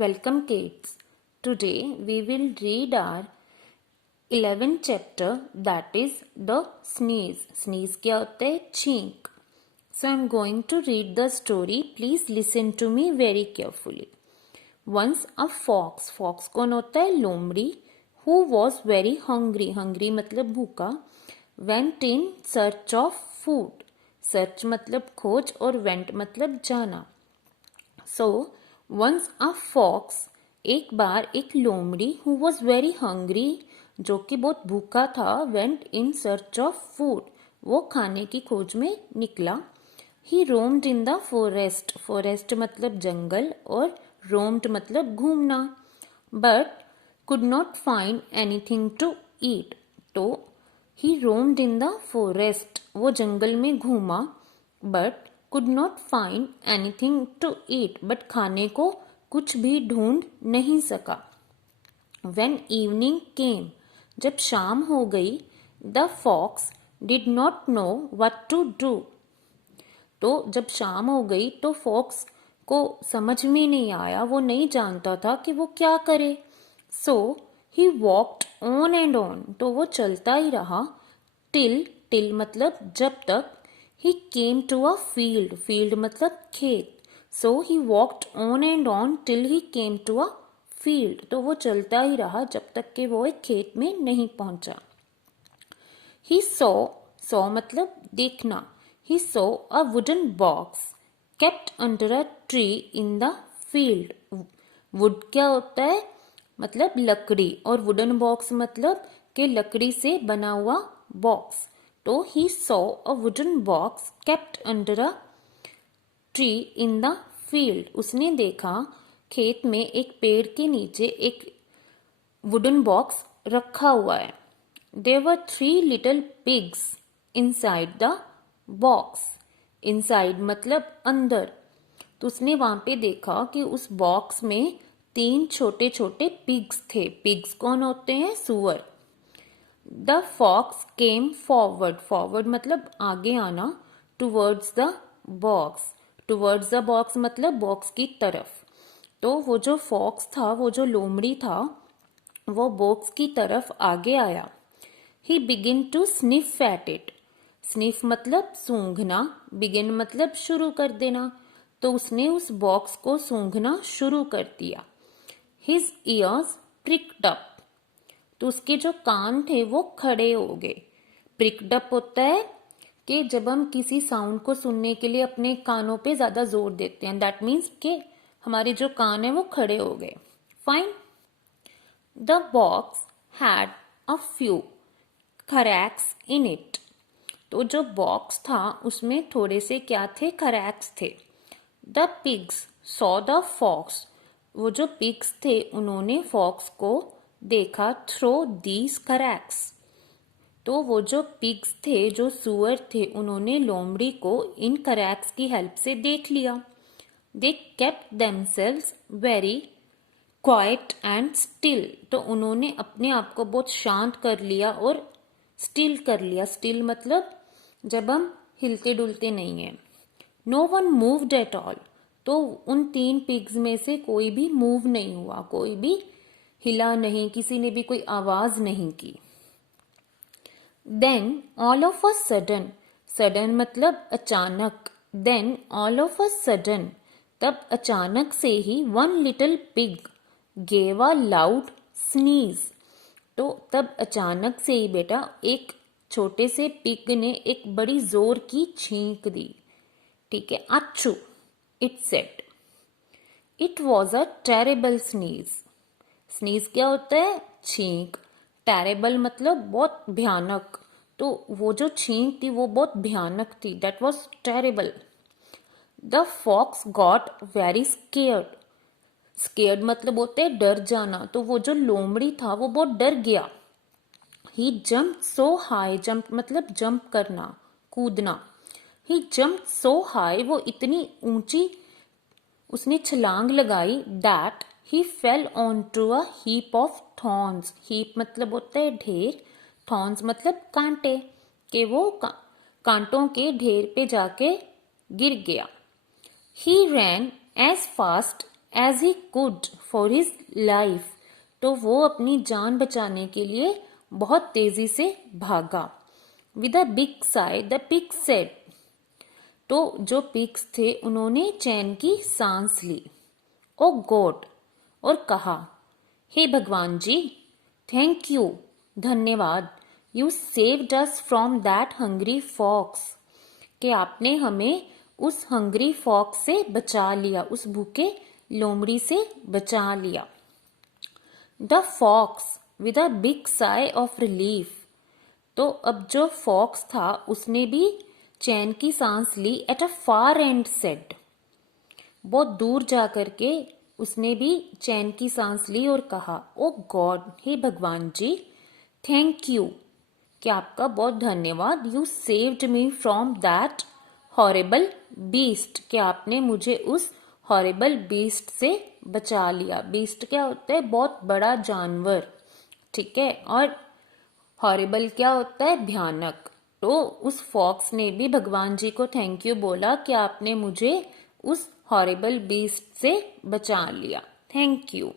Welcome kids. Today we will read our 11th chapter, that is the sneeze. Sneeze क्या होता है? छींक. So I am going to read the story. Please listen to me very carefully. Once a fox. Fox कौन होता है? लोमड़ी. Who was very hungry. Hungry मतलब भूखा. Went in search of food. Search मतलब खोज और went मतलब जाना. So once a fox, एक बार एक लोमड़ी who was very hungry, जो कि बहुत भूखा था, went in search of food, वो खाने की खोज में निकला. He roamed in the forest. Forest मतलब जंगल और roamed मतलब घूमना. But could not find anything to eat. तो he roamed in the forest, वो जंगल में घूमा. But could not find anything to eat. But खाने को कुछ भी ढूंढ नहीं सका. When evening came, जब शाम हो गई, the fox did not know what to do. तो जब शाम हो गई तो फॉक्स को समझ में नहीं आया, वो नहीं जानता था कि वो क्या करे. So he walked on and on. तो वो चलता ही रहा. till मतलब जब तक. He came to a field. Field मतलब खेत. So he walked on and on till he came to a field. तो वो चलता ही रहा जब तक कि वो एक खेत में नहीं पहुंचा. He saw मतलब देखना. He saw a wooden box kept under a tree in the field. Wood क्या होता है? मतलब लकड़ी. और wooden box मतलब कि लकड़ी से बना हुआ बॉक्स. तो he saw a wooden box kept under a tree in the field. उसने देखा खेत में एक पेड़ के नीचे एक wooden box रखा हुआ है. There were 3 little pigs inside the box. Inside मतलब अंदर. तो उसने वहां पे देखा कि उस बॉक्स में 3 छोटे छोटे पिग्स थे. पिग्स कौन होते हैं? सुअर. The fox came forward. Forward मतलब आगे आना. Towards the box. Towards the box मतलब बॉक्स की तरफ. तो वो जो फॉक्स था, वो जो लोमड़ी था, वो बॉक्स की तरफ आगे आया. He began to sniff at it. Sniff मतलब सूंघना. Begin मतलब शुरू कर देना. तो उसने उस बॉक्स को सूंघना शुरू कर दिया. His ears pricked up. तो उसके जो कान थे वो खड़े हो गए. प्रिक्ड अप होता है कि जब हम किसी साउंड को सुनने के लिए अपने कानों पे ज्यादा जोर देते हैं. दैट मीन्स कि हमारे जो कान है वो खड़े हो गए. Fine. The box had a few cracks in it. तो जो बॉक्स था उसमें थोड़े से क्या थे? cracks थे. The pigs saw the fox. वो जो पिग्स थे उन्होंने फॉक्स को देखा. Throw these cracks. तो वो जो पिग्स थे, जो सुअर थे, उन्होंने लोमड़ी को इन cracks की हेल्प से देख लिया. They kept themselves very quiet and still. तो उन्होंने अपने आप को बहुत शांत कर लिया और स्टिल कर लिया. स्टिल मतलब जब हम हिलते डुलते नहीं है. No one moved at all. तो उन 3 पिग्स में से कोई भी मूव नहीं हुआ, कोई भी हिला नहीं, किसी ने भी कोई आवाज नहीं की. Then all of a sudden. Sudden मतलब अचानक. Then all of a sudden. तब अचानक से ही one little pig gave a loud sneeze. तो तब अचानक से ही बेटा एक छोटे से पिग ने एक बड़ी जोर की छींक दी. ठीक है. अच्छू. It said. It was a terrible sneeze. Sneeze क्या होता है? छींक. टेरेबल मतलब बहुत भयानक. तो वो जो छींक थी वो बहुत भयानक थी. That was terrible. The fox got very scared. Scared मतलब होता है डर जाना. तो वो जो लोमड़ी था वो बहुत डर गया. He jump so high. Jump मतलब जंप करना, कूदना. He jump so high. वो इतनी ऊंची उसने छलांग लगाई. That he fell on to a heap of thorns. Heap मतलब होता है ढेर. थॉर्न्स मतलब कांटे. कि वो कांटों के ढेर पे जाके गिर गया. He ran as fast as he could for his life, तो वो अपनी जान बचाने के लिए बहुत तेजी से भागा। With a big Sai the pig said, तो जो पिग्स थे उन्होंने चैन की सांस ली। ओ गॉड, और कहा, हे भगवान जी, थैंक यू, धन्यवाद, you saved us from that hungry fox, कि आपने हमें उस हंग्री फॉक्स से बचा लिया, उस भूखे लोमड़ी से बचा लिया। The fox with a big sigh of relief, तो अब जो फॉक्स था उसने भी चैन की सांस ली। At a far end said, बहुत दूर जा करके उसने भी चैन की सांस ली और कहा, ओ गॉड, हे भगवान जी, थैंक यू, कि आपका बहुत धन्यवाद, you saved me from that horrible beast, कि आपने मुझे उस हॉरिबल बीस्ट से बचा लिया। बीस्ट क्या होता है? बहुत बड़ा जानवर, ठीक है। और हॉरिबल क्या होता है? भयानक। तो उस फॉक्स ने भी भगवान जी को थैंक यू बोला कि आपने मुझे उस हॉरिबल बीस्ट से बचा लिया। Thank you.